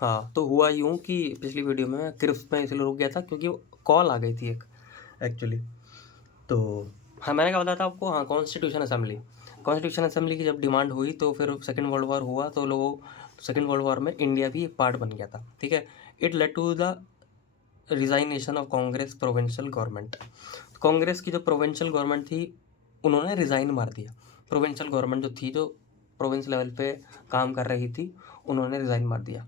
हाँ, तो हुआ यूँ कि पिछली वीडियो में क्रिप्स में इसलिए रुक गया था क्योंकि कॉल आ गई थी एक एक्चुअली। तो हाँ, मैंने क्या बताया था आपको, हाँ, कॉन्स्टिट्यूशन असेंबली की जब डिमांड हुई तो फिर सेकेंड वर्ल्ड वॉर हुआ, तो लोगों सेकेंड वर्ल्ड वॉर में इंडिया भी एक पार्ट बन गया था, ठीक है। It led to the resignation of Congress provincial government. Congress की जो प्रोविंशियल गवर्नमेंट थी उन्होंने रिज़ाइन मार दिया। प्रोविंशियल गवर्नमेंट जो थी, जो प्रोविंस लेवल पे काम कर रही थी, उन्होंने रिज़ाइन मार दिया,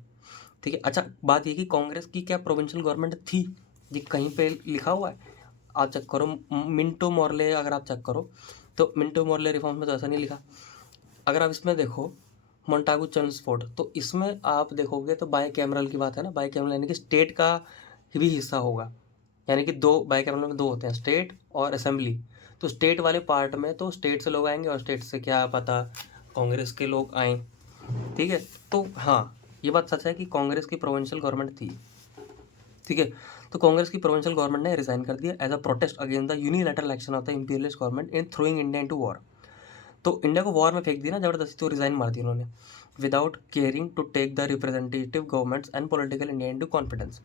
ठीक है। अच्छा, बात ये कि कांग्रेस की क्या प्रोविंशियल गवर्नमेंट थी, ये कहीं पे लिखा हुआ है? आप चेक करो, मिंटो मॉर्ले अगर आप चेक करो तो मिंटो मॉर्ले रिफॉर्म्स में तो ऐसा नहीं लिखा। अगर आप इसमें देखो मोंटागू चर्म्सफोर्ड, तो इसमें आप देखोगे तो बाई कैमरल की बात है ना, बाई कैमरल यानी कि स्टेट का भी हिस्सा होगा, यानी कि दो बाई कैमरल में दो होते हैं, स्टेट और असेंबली। तो स्टेट वाले पार्ट में तो स्टेट से लोग आएंगे और स्टेट से क्या पता कांग्रेस के लोग आए, ठीक है। तो हाँ, ये बात सच है कि कांग्रेस की प्रोविंशियल गवर्नमेंट थी, ठीक है। तो कांग्रेस की प्रोविंशियल गवर्नमेंट ने रिजाइन कर दिया as a protest against the unilateral action of the imperialist government in throwing India into war. तो इंडिया को वॉर में फेंक दिया ना जबरदस्ती, तो रिजाइन मार दिया उन्होंने, without caring to take the representative governments and political India into confidence.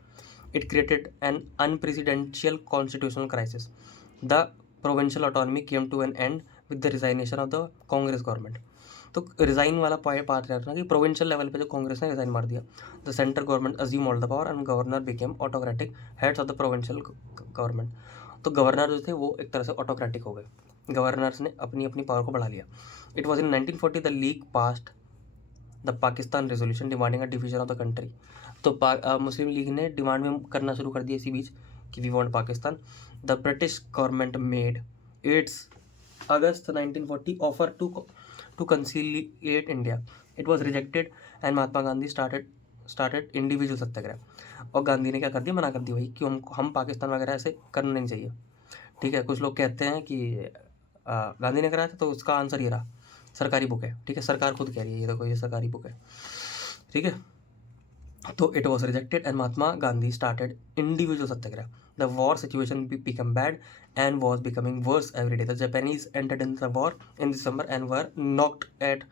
It created an unprecedented constitutional crisis. The provincial autonomy came to an end with the resignation of the Congress government. तो resign वाला part रहता है कि provincial level पे जो कांग्रेस ने resign मार दिया, the central government assume all the power and governor became autocratic heads of the provincial government. तो गवर्नर जो थे वो एक तरह से ऑटोक्रेटिक हो गए, गवर्नर्स ने अपनी अपनी पावर को बढ़ा लिया। It was in 1940 the league past the Pakistan resolution demanding a division of the country. तो मुस्लिम लीग ने डिमांड में करना शुरू कर दिया इसी बीच कि we want Pakistan. The British government made its August 1940 offer to conciliate India. It was rejected and Mahatma Gandhi started individual satyagraha. और गांधी ने क्या कर दिया, मना कर दिया भाई कि हम पाकिस्तान वगैरह ऐसे करना नहीं चाहिए, ठीक है। कुछ लोग कहते हैं कि गांधी ने कराया था, तो उसका आंसर ये रहा, सरकारी बुक है, ठीक है, सरकार खुद कह रही है, ये देखो ये सरकारी बुक है, ठीक है। तो it was rejected and Mahatma Gandhi started individual satyagraha. The war situation become bad and was becoming worse every day. The Japanese entered in the war in December and were knocked at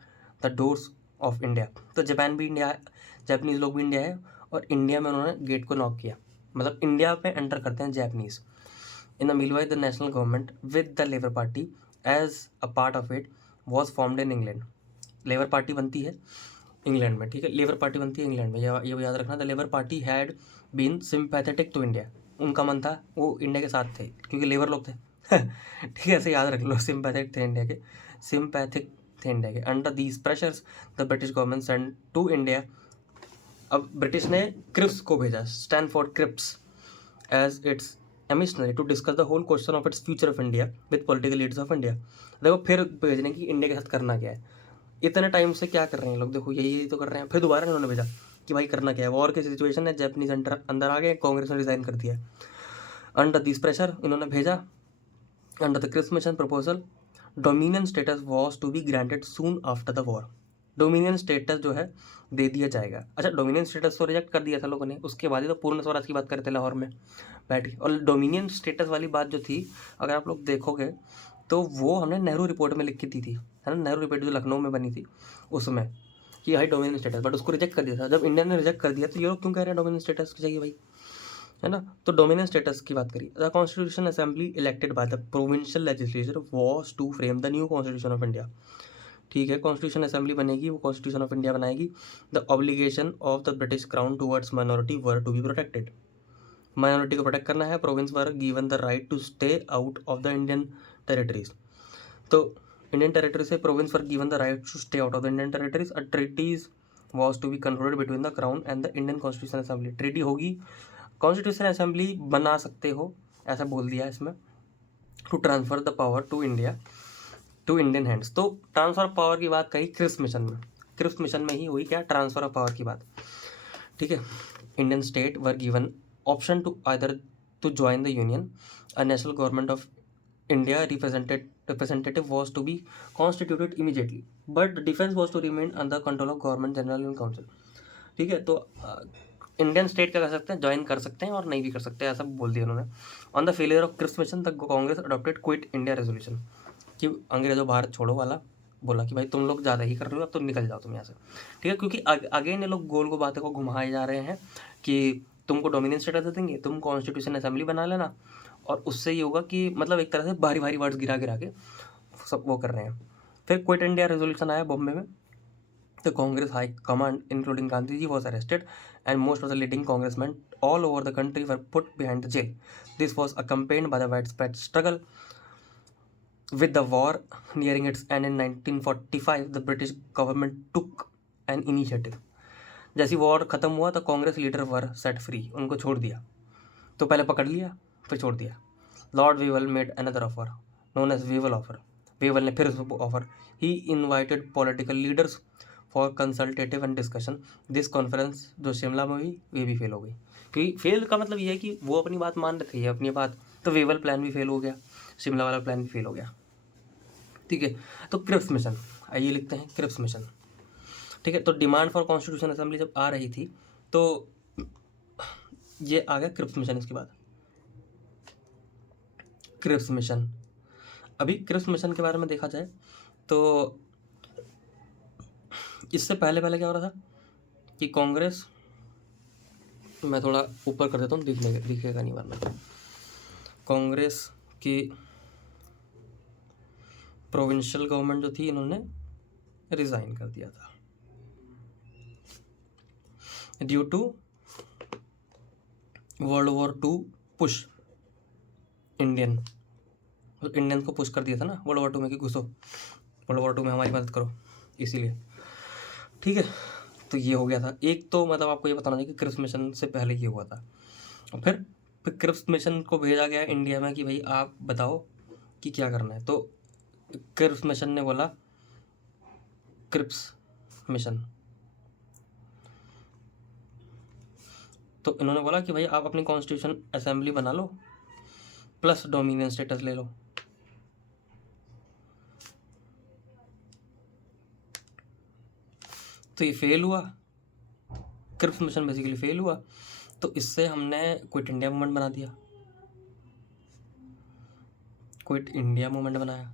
the doors of India. तो Japan भी India, Japanese लोग भी India है, और India में उन्होंने gate को knock किया, मतलब इंडिया पे एंटर करते हैं Japanese. In the meanwhile, the national government with the Labour Party as a part of it was formed in England. Labour party बनती है इंग्लैंड में, ठीक है, लेबर पार्टी बनती है इंग्लैंड में, ये याद रखना। The Labour Party had been sympathetic to India. उनका मन था वो इंडिया के साथ थे क्योंकि लेबर लोग थे ठीक है, ऐसे याद रख लो, सिंपैथिक थे इंडिया के, सिंपैथिक थे इंडिया के। Under these pressures the British government send to India. अब ब्रिटिश ने क्रिप्स को भेजा, Stanford Cripps, as its emissary to discuss the whole question of its future of India with political leaders of India. देखो फिर भेजने की India के साथ करना क्या है, इतने टाइम से क्या कर रहे हैं लोग, देखो यही तो कर रहे हैं। फिर दोबारा इन्होंने भेजा कि भाई करना क्या है, वॉर की सिचुएशन है, जापानीज अंदर आ गए, कांग्रेस ने रिजाइन कर दिया। अंडर दिस प्रेशर इन्होंने भेजा, under the Cripps mission proposal dominion status was to be granted soon after the war. Dominion status जो है दे दिया जाएगा। अच्छा, डोमिनियन स्टेटस तो रिजेक्ट कर दिया था लोगों ने, उसके बाद ही तो पूर्ण स्वराज की बात करते लाहौर में बैठ के। और डोमिनियन स्टेटस वाली बात जो थी, अगर आप लोग देखोगे तो वो हमने नेहरू रिपोर्ट में लिख के दी थी, है ना, नेहरू रिपोर्ट जो लखनऊ में बनी थी उसमें, कि भाई डोमिनियन स्टेटस, बट उसको रिजेक्ट कर दिया था। जब इंडिया ने रिजेक्ट कर दिया तो ये लोग क्यों कह रहे हैं डोमिनियन स्टेटस चाहिए भाई, है ना। तो डोमिनियन स्टेटस की बात करिए, the constitution assembly elected by the provincial legislature was to frame the new constitution of India, ठीक है। कॉन्स्टिट्यूशन असेंबली बनेगी, वो कॉन्स्टिट्यूशन ऑफ इंडिया बनाएगी। The obligation of the British crown towards minority were to be protected. Minority को protect करना है। Province were given the right to stay out of the Indian territories. तो Indian territory से province were given the right to stay out of the Indian territories. A treaties was to be concluded between the crown and the Indian constitution assembly. Treaty होगी, constitution assembly बना सकते हो, ऐसा बोल दिया इसमें, to transfer the power to India to Indian hands. तो transfer of power की बात कही क्रिप्स मिशन में, क्रिप्स मिशन में ही हुई क्या, ट्रांसफर ऑफ पावर की बात, ठीक है। Indian state were given option to either to join the union, a national government of India representative was to be constituted immediately, but defense was to remain under control of government general and council, ठीक है। तो Indian state क्या कर सकते हैं, join कर सकते हैं और नहीं भी कर सकते हैं, ऐसा बोल दिया उन्होंने। On the failure of Cripps mission the Congress adopted quit India resolution, कि अंग्रेजों भारत छोड़ो वाला बोला कि भाई तुम लोग ज़्यादा ही कर रहे हो, अब तो निकल जाओ तुम यहाँ से, ठीक है। क्योंकि अगेन ये लोग गोल को बातों को घुमाए जा रहे हैं कि तुमको डोमिनियन स्टेटस दे देंगे, तुम कॉन्स्टिट्यूशन असेंबली बना लेना, और उससे ये होगा कि मतलब एक तरह से भारी भारी वर्ड्स गिरा गिरा के सब वो कर रहे हैं। फिर क्विट इंडिया रेजोल्यूशन आया बॉम्बे में। The Congress High Command, including Gandhiji, was arrested, and most of the leading congressmen all over the country were put behind the jail. This was accompanied by the widespread struggle. With the war nearing its end in 1945, the British government took an initiative. जैसी war ख़त्म हुआ तो Congress leader वर set free, उनको छोड़ दिया। तो पहले पकड़ लिया फिर छोड़ दिया। Lord Wavell made another offer known as Wavell offer. Wavell ने फिर offer. He invited political leaders for consultative and discussion. This conference जो शिमला में हुई ये भी फेल हो गई। क्योंकि फेल का मतलब ये है कि वो अपनी बात मान रहे थे, अपनी बात, तो वेवल प्लान भी फेल हो गया, शिमला वाला प्लान भी फेल हो गया, ठीक है। तो क्रिप्स मिशन, आइए लिखते हैं क्रिप्स मिशन, ठीक है। तो डिमांड फॉर कॉन्स्टिट्यूशन असेंबली जब आ रही थी तो ये आ गया क्रिप्स मिशन। इसके बाद क्रिप्स मिशन, अभी क्रिप्स मिशन के बारे में देखा जाए तो इससे पहले पहले क्या हो रहा था कि कांग्रेस, मैं थोड़ा ऊपर कर देता हूँ, दिखेगा नहीं वरना, कांग्रेस की प्रोविंशियल गवर्नमेंट जो थी इन्होंने रिज़ाइन कर दिया था due to world war 2 push. Indian को पुश कर दिया था ना वर्ल्ड वॉर 2 में कि घुसो वर्ल्ड वॉर 2 में हमारी मदद करो, इसीलिए, ठीक है। तो ये हो गया था एक, तो मतलब आपको ये बताना चाहिए कि क्रिप्स मिशन से पहले ये हुआ था। और फिर क्रिप्स मिशन को भेजा गया इंडिया में कि भाई आप बताओ कि क्या करना है। तो क्रिप्स मिशन ने बोला, क्रिप्स मिशन, तो इन्होंने बोला कि भाई आप अपनी कॉन्स्टिट्यूशन असेंबली बना लो प्लस डोमिनियन स्टेटस ले लो। तो ये फेल हुआ, क्रिप्स मिशन बेसिकली फेल हुआ। तो इससे हमने क्विट इंडिया मूवमेंट बना दिया, क्विट इंडिया मूवमेंट बनाया।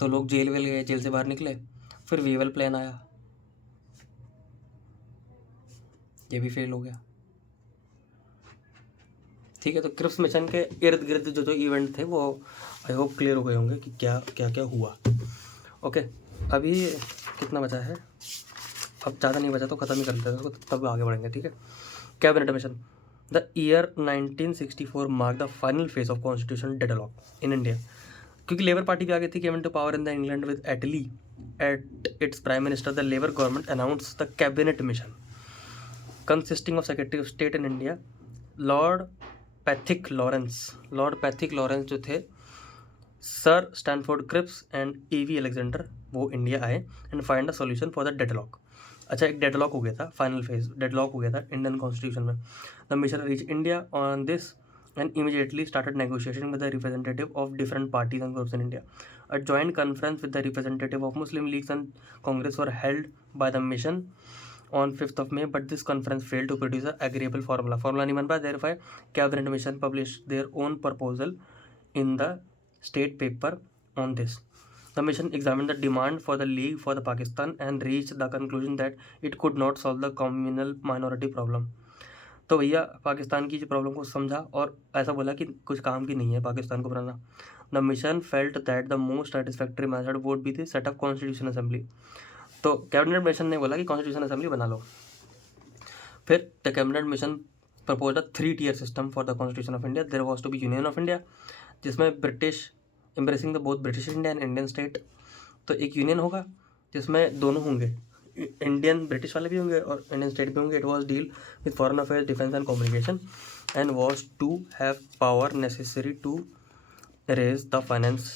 तो लोग जेल वेल गए, जेल से बाहर निकले। फिर वेवल प्लान आया, ये भी फेल हो गया, ठीक है। तो क्रिप्स मिशन के इर्द गिर्द जो जो इवेंट थे वो आई होप क्लियर हो गए होंगे कि क्या क्या क्या हुआ। ओके, अभी कितना बचा है, अब ज़्यादा नहीं बचा तो ख़त्म ही कर देते हैं उसको, तब आगे बढ़ेंगे, ठीक है। Cabinet mission, the year 1964 mark the final phase of constitution deadlock in India. क्योंकि लेबर पार्टी भी आ गई थी, came to power in the England with Attlee at its prime minister, the Labour government announce the cabinet mission consisting of secretary of state in India Lord Pethick Lawrence जो थे, sir Stanford Cripps and A V Alexander, वो India आए and find a solution for the deadlock. अच्छा, एक deadlock हो गया था, final phase deadlock हो गया था इंडियन कॉन्स्टिट्यूशन में। The mission reach India on this and immediately started negotiating with the representative of different parties and groups in India. A joint conference with the representative of Muslim leagues and Congress were held by the mission on 5th of May, but this conference failed to produce an agreeable formula. Formula नहीं बन पाया, therefore cabinet mission published their own proposal in the state paper on this. The mission examined the demand for the League for the Pakistan and reached the conclusion that it could not solve the communal minority problem. तो भैया पाकिस्तान की जो problem को समझा और ऐसा बोला कि कुछ काम की नहीं है पाकिस्तान को बनाना। The mission felt that the most satisfactory method would be the setup constitution assembly. तो कैबिनेट मिशन ने बोला कि कॉन्स्टिट्यूशन असेंबली बना लो। फिर the cabinet mission propose a 3-tier system for the constitution of India. There was to be union of India, जिसमें British embracing the both British India and Indian state. तो एक union होगा जिसमें दोनों होंगे, इंडियन ब्रिटिश वाले भी होंगे और इंडियन स्टेट भी होंगे। It was deal with foreign affairs, defence and communication and was to have power necessary to raise the finance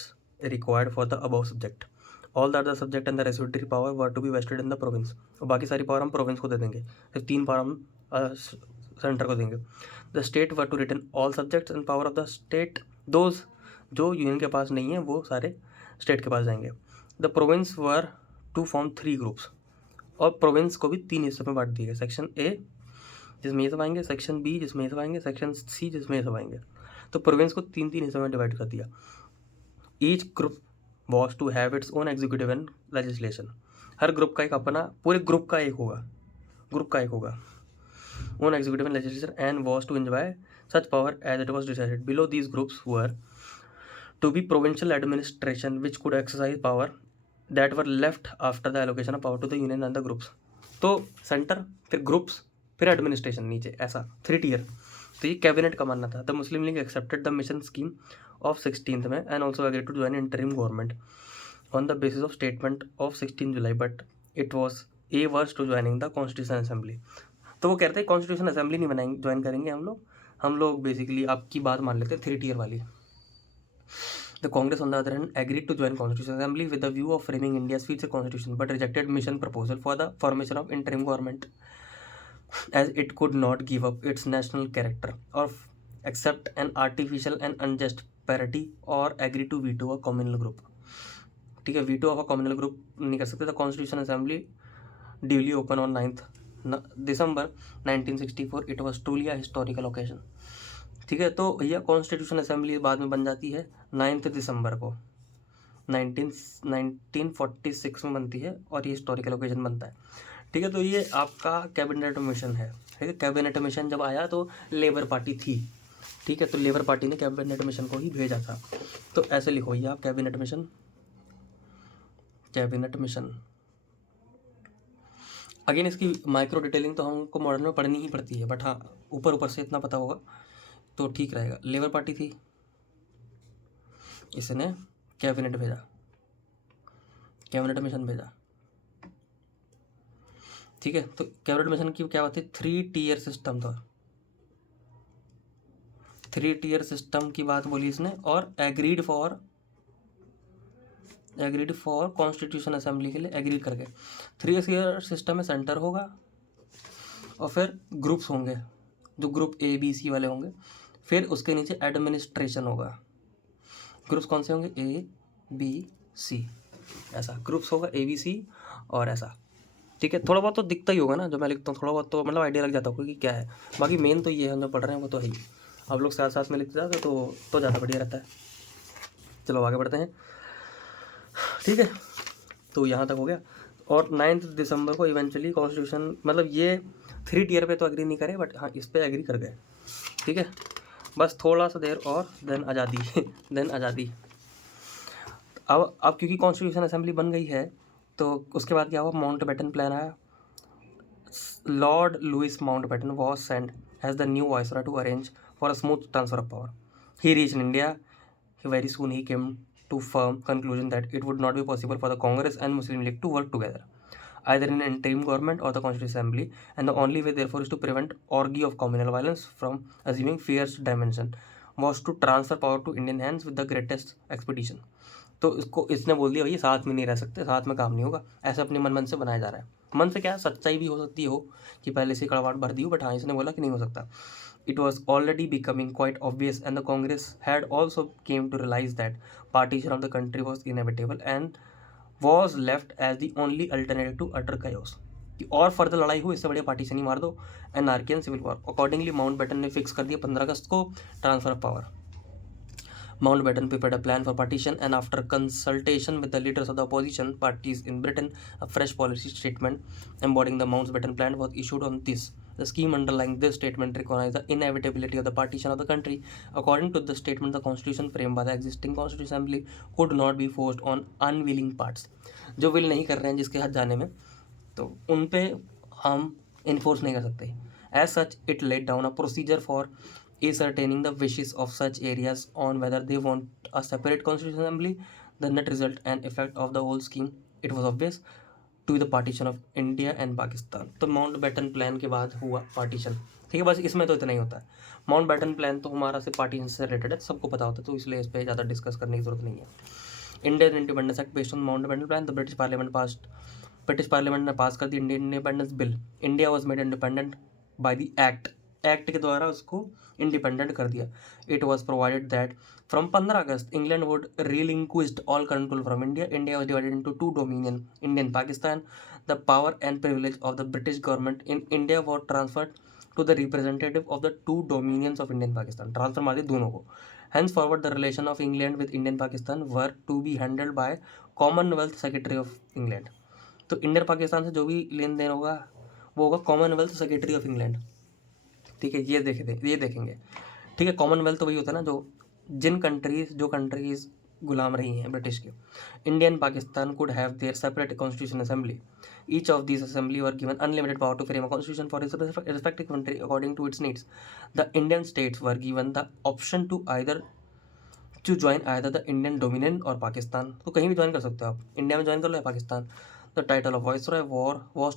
required for the above subject. All the other subject and the respiratory power were to be vested in the province. और बाकी सारी power हम province को दे देंगे, सिर्फ 3 power हम centre को देंगे। The state were to return all subjects and power of the state, those जो यूनियन के पास नहीं है वो सारे स्टेट के पास जाएंगे। The province were to form 3 groups, और प्रोविंस को भी 3 हिस्सों में बांट दिया गया। सेक्शन ए जिसमें ये सब आएंगे, सेक्शन बी जिसमें ये सब आएंगे, सेक्शन सी जिसमें ये सब आएंगे। तो प्रोविंस को 3-3 हिस्सों में डिवाइड कर दिया। Each group was to have its own executive and legislation. हर ग्रुप का एक अपना, पूरे ग्रुप का एक होगा own executive and legislation and was to enjoy such power as it was decided. Below these groups were to be provincial administration which could exercise power that were left after the allocation of power to the union and the groups. तो centre, फिर groups, फिर administration नीचे, ऐसा 3 tier. तो ये cabinet का मानना था। The Muslim League accepted the mission scheme of 16 में and also agreed to join interim government on the basis of statement of 16 July but it was averse to joining the constitution assembly. तो वो कहते हैं constitution assembly नहीं बनाएंगे, join करेंगे हम लोग बेसिकली आपकी बात मान लेते हैं 3 टियर वाली। The Congress, on the other hand, agreed to join Constitutional Assembly with the view of framing India's future constitution, but rejected mission proposal for the formation of interim government, as it could not give up its national character or accept an artificial and unjust parity or agree to veto a communal group. ठीक है, veto of a communal group नहीं कर सकते। The Constitutional Assembly duly opened on 9th December 1964. It was truly a historical occasion. ठीक है, तो भैया constitution assembly बाद में बन जाती है 9 दिसंबर को 1946 में बनती है और ये हिस्टोरिकल ओकेजन बनता है। ठीक है, तो ये आपका कैबिनेट मिशन है। ठीक है, कैबिनेट मिशन जब आया तो लेबर पार्टी थी। ठीक है, तो लेबर पार्टी ने कैबिनेट मिशन को ही भेजा था। तो ऐसे लिखो ये आप कैबिनेट मिशन। अगेन इसकी माइक्रो डिटेलिंग तो हमको मॉडर्न में पढ़नी ही पड़ती है, बट हाँ ऊपर से इतना पता होगा तो ठीक रहेगा। लेबर पार्टी थी, इसने कैबिनेट मिशन भेजा। ठीक है, तो कैबिनेट मिशन की क्या बात है, 3 टियर सिस्टम था। 3 टियर सिस्टम की बात बोली इसने और एग्रीड फॉर कॉन्स्टिट्यूशन असेंबली के लिए एग्री कर गए। 3 टियर सिस्टम में सेंटर होगा और फिर ग्रुप्स होंगे, जो ग्रुप ABC वाले होंगे, फिर उसके नीचे एडमिनिस्ट्रेशन होगा। ग्रुप्स कौन से होंगे, ABC, ऐसा ग्रुप्स होगा ABC और ऐसा। ठीक है, थोड़ा बहुत तो दिखता ही होगा ना जो मैं लिखता हूँ, थोड़ा बहुत तो मतलब आइडिया लग जाता होगा कि क्या है। बाकी मेन तो ये हम जो पढ़ रहे हैं वो तो है ही, आप लोग साथ में लिखते जाते तो ज़्यादा बढ़िया रहता है। चलो आगे बढ़ते हैं। ठीक है, तो यहाँ तक हो गया। और 9 दिसंबर को इवेंचुअली कॉन्स्टिट्यूशन, मतलब ये 3 टियर पे तो एग्री नहीं करे, बट हाँ इस पर एग्री कर गए। ठीक है, बस थोड़ा सा देर और देन आज़ादी। अब क्योंकि कॉन्स्टिट्यूशन असेंबली बन गई है तो उसके बाद क्या हुआ, माउंटबेटन प्लान आया। Lord Louis Mountbatten was sent as the new viceroy to arrange for a smooth transfer of power. He reach in India very soon. He came to firm conclusion that it would not be possible for the Congress and Muslim League to work together, either in an interim government or the Constitutional Assembly, and the only way therefore is to prevent orgy of communal violence from assuming fierce dimension was to transfer power to Indian hands with the greatest expedition. तो इसने बोल दिया भाई साथ में नहीं रह सकते, साथ में काम नहीं होगा, ऐसा अपने मन से बनाया जा रहा है। मन से क्या, सच्चाई भी हो सकती हो कि पहले से कड़वाहट भर दी हो, बट हाँ इसने बोला कि नहीं हो सकता। It was already becoming quite obvious, and the Congress had also came to realize that partition of the country was inevitable and was left as the only alternative to utter chaos. कि और further लड़ाई हो, इससे बढ़िया partition ही मार दो, anarchy and civil war. Accordingly Mountbatten ने फिक्स कर दिया 15 अगस्त को transfer of power. Mountbatten prepared a plan for partition, and after consultation with the leaders of the opposition parties in Britain, a fresh policy statement embodying the Mountbatten plan was issued on this. The scheme underlying this statement recognized the inevitability of the partition of the country. According to the statement, the constitution framed by the existing Constitutional Assembly could not be forced on unwilling parts. जो will नहीं कर रहे हैं जिसके हाथ जाने में, तो उन पे हम इन्फोर्स नहीं कर सकते. As such, it laid down a procedure for ascertaining the wishes of such areas on whether they want a separate constitutional assembly. The net result and effect of the whole scheme, it was obvious, to be the partition of India and Pakistan. तो Mountbatten plan के बाद हुआ partition. ठीक है, बस इसमें तो इतना ही होता है. माउंटबेटन प्लान तो हमारा से पार्टीशन से रिलेटेड है, सबको पता होता है, तो इसलिए इस पर ज़्यादा डिस्कस करने की जरूरत नहीं है. Indian independence act based on Mountbatten plan. The British parliament ने पास कर दी Indian independence bill. India was made independent by the act के द्वारा उसको इंडिपेंडेंट कर दिया. It was provided that from 15 August England would relinquished all control from India. India was divided into 2 dominion, Indian Pakistan. The power and privilege of the British government in India was transferred to the representative of the 2 dominions of Indian Pakistan. Transfer मार दिया दोनों को. Hence forward the relation of England with Indian Pakistan were to be handled by commonwealth secretary of England. तो Indian Pakistan से जो भी लेन then होगा वो होगा कॉमनवेल्थ सेक्रेटरी ऑफ इंग्लैंड। ठीक है, ये देखेंगे। ठीक है, कॉमनवेल्थ तो वही होता है ना जो कंट्रीज गुलाम रही हैं ब्रिटिश के। Indian Pakistan could have their separate constitution assembly. Each of this assembly were given unlimited power to frame a constitution for its respective country according to its needs. The Indian states were given the option to join either the Indian dominion or Pakistan. तो कहीं भी join कर सकते हो आप, India में join कर लो या Pakistan. The title of viceroy was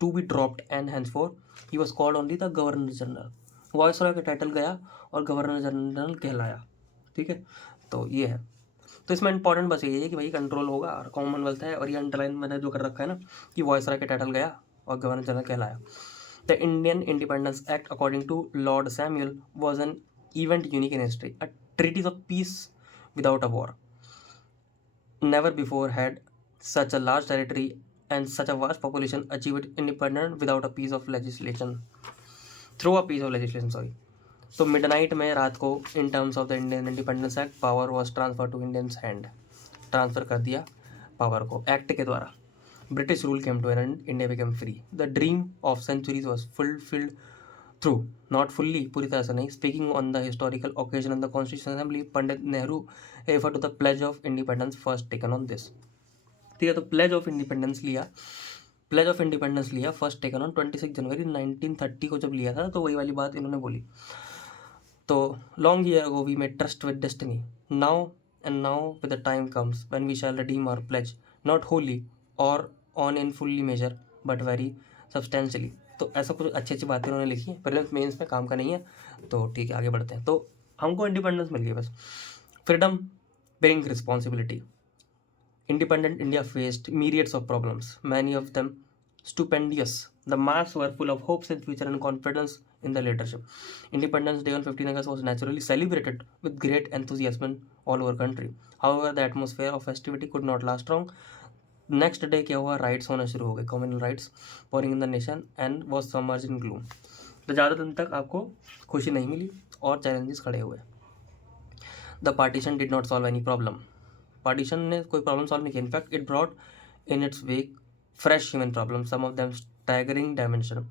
to be dropped and henceforth he was called only the governor general. Viceroy का टाइटल गया और गवर्नर जनरल कहलाया। ठीक है, तो ये है। तो इसमें इंपॉर्टेंट बस यही है कि भाई कंट्रोल होगा और कॉमनवेल्थ है, और ये अंडरलाइन मैंने जो कर रखा है ना कि वाइसरॉय का टाइटल गया और गवर्नर जनरल कहलाया। The Indian independence act according to Lord Samuel was an event unique in history, a treaty of peace without a war. Never before had such a large territory and such a vast population achieved independence without a piece of legislation. Through a piece of legislation, sorry. तो midnight में रात को in terms of the Indian independence act power was transfer to Indians hand. Transfer कर दिया power को act के द्वारा। British rule came to an end, India become free. The dream of centuries was fulfilled through, not fully, पूरी तरह से नहीं। Speaking on the historical occasion on the constitution assembly, Pandit Nehru refer to the pledge of independence first taken on this. ठीक है, तो pledge of independence लिया first taken on 26 जनवरी 1930 को जब लिया था, तो वही वाली बात इन्होंने बोली। तो long year ago we made trust with destiny, now with the time comes when we shall redeem our pledge, not wholly or on in fully measure but very substantially. तो ऐसा कुछ अच्छी बातें उन्होंने लिखी है, प्रीलिम्स मेंस में काम का नहीं है। तो ठीक है, आगे बढ़ते हैं। तो हमको इंडिपेंडेंस मिल गई बस। Freedom bring responsibility. Independent India faced myriads of problems, many of them stupendous. The mass were full of hopes in future and confidence in the leadership. Independence Day on 15 August was naturally celebrated with great enthusiasm all over country. However, the atmosphere of festivity could not last long. Next day क्या हुआ, rights होना शुरू हो गए, communal rights pouring in the nation and was submerge in gloom. तो ज़्यादा दिन तक आपको खुशी नहीं मिली और चैलेंजेस खड़े हुए। The partition did not solve any problem. Partition ने कोई प्रॉब्लम सॉल्व नहीं की, in fact it brought in its wake fresh human problem, some of them staggering dimension.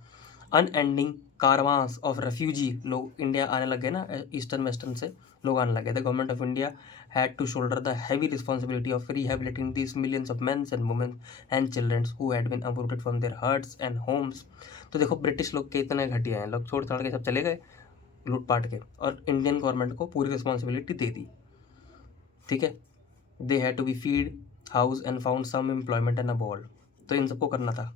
Unending caravans of refugee लोग इंडिया आने लग गए ना, ईस्टर्न वेस्टर्न से लोग आने लगे। The government of India had to shoulder the heavy responsibility of rehabilitating these millions of men and women and children who had been uprooted from their huts and homes. तो देखो British लोग के इतने घटिया हैं, लोग छोड़ छाड़ के सब चले गए लूट पाट के, और इंडियन गवर्नमेंट को पूरी रिस्पॉन्सिबिलिटी दे दी। ठीक है, they had to be feed, house and found some employment and अबॉल्ड। तो इन सबको करना था।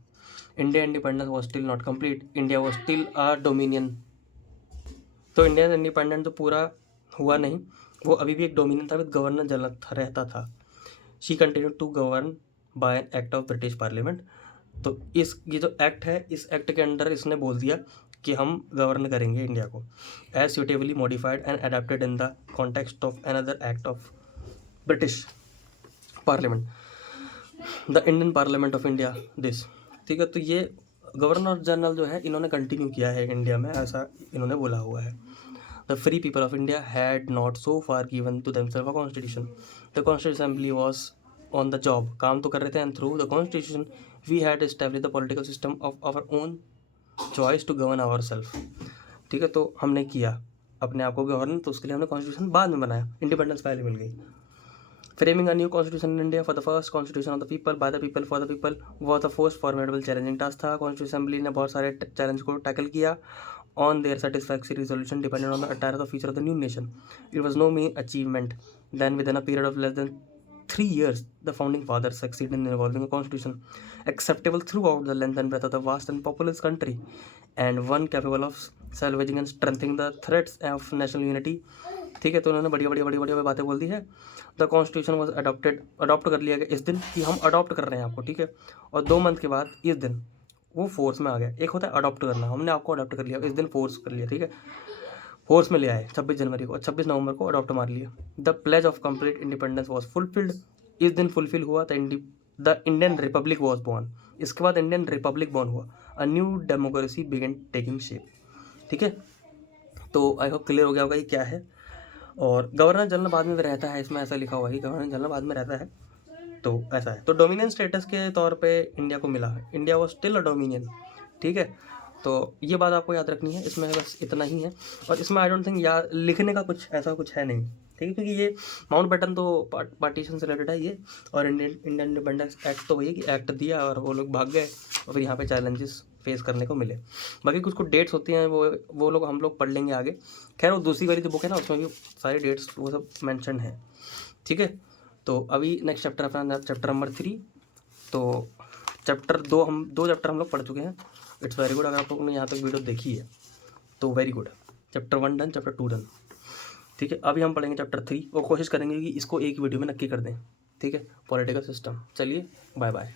India independence was still not complete, India was still a dominion. तो इंडियन इंडिपेंडेंट तो पूरा हुआ नहीं, वो अभी भी एक डोमिनियन था विद गवर्नर जनरल रहता था। She continued to govern by an act of British parliament. तो ये जो एक्ट है, इस एक्ट के अंडर इसने बोल दिया कि हम गवर्न करेंगे इंडिया को, as suitably modified and adapted in the context of another act of British parliament, the Indian parliament of India this. ठीक है, तो ये गवर्नर जनरल जो है इन्होंने कंटिन्यू किया है इंडिया में, ऐसा इन्होंने बोला हुआ है। The free people of India had not so far given to themselves a constitution. The Constitutional Assembly was on the job. काम तो कर रहे थे, and through the constitution we had established the political system of our own choice to govern ourselves. ठीक है, तो हमने किया अपने आप को गवर्न, तो उसके लिए हमने कॉन्स्टिट्यूशन बाद में बनाया, इंडिपेंडेंस पहले मिल गई। Framing a new constitution in India for the first constitution of the people by the people for the people was the first formidable challenging task था। Constitutional Assembly ने बहुत सारे चैलेंज को टैकल किया। On their satisfactory resolution depended on the entire the future of the new nation. It was no mean achievement. Then within a period of less than 3 years, the founding fathers succeeded in evolving a constitution acceptable throughout the length and breadth of the vast and populous country, and one capable of salvaging and strengthening the threads of national unity. ठीक है, तो उन्होंने बढ़िया बातें बोल दी है। The constitution was adopt कर लिया गया इस दिन कि हम अडॉप्ट कर रहे हैं आपको। ठीक है, और 2 मंथ के बाद इस दिन वो फोर्स में आ गया। एक होता है अडॉप्ट करना, हमने आपको अडॉप्ट कर लिया, इस दिन फोर्स कर लिया। ठीक है, फोर्स में ले आए 26 जनवरी को, और 26 नवंबर को अडॉप्ट मार लिया। The pledge of complete independence was fulfilled, इस दिन फुलफिल हुआ। The Indian republic was born, इसके बाद इंडियन रिपब्लिक बॉर्न हुआ। A new democracy begin taking shape. ठीक है, तो आई होप क्लियर हो गया होगा ये क्या है। और गवर्नर जनरल बाद में भी रहता है, इसमें ऐसा लिखा हुआ है कि गवर्नर जनरल बाद में रहता है। तो ऐसा है। तो डोमिनियन स्टेटस के तौर पे इंडिया को मिला है, India was still a dominion, ठीक है। तो ये बात आपको याद रखनी है, इसमें बस इतना ही है। और इसमें आई डोंट थिंक या लिखने का कुछ ऐसा कुछ है नहीं, ठीक है, क्योंकि ये माउंट बैटन तो पार्टीशन से रिलेटेड है ये, और इंडियन इंडिपेंडेंस एक्ट तो वही कि एक्ट दिया और वो लोग भाग गए और फिर यहाँ पे चैलेंजेस फेस करने को मिले। बाकी कुछ कुछ डेट्स होती हैं वो लोग हम लोग पढ़ लेंगे आगे। खैर वो दूसरी वाली जो बुक है ना उसमें भी सारी डेट्स वो सब मैंशन है, ठीक है। तो अभी नेक्स्ट चैप्टर अपना चैप्टर नंबर 3। तो चैप्टर 2 हम 2 चैप्टर हम लोग पढ़ चुके हैं। इट्स वेरी गुड, अगर आप लोगों ने यहाँ तक वीडियो देखी है तो very good. Chapter 1 done, chapter 2 done, ठीक है। अभी हम पढ़ेंगे चैप्टर 3 और कोशिश करेंगे कि इसको एक वीडियो में नक्की कर दें, ठीक है। Political system. चलिए बाय बाय।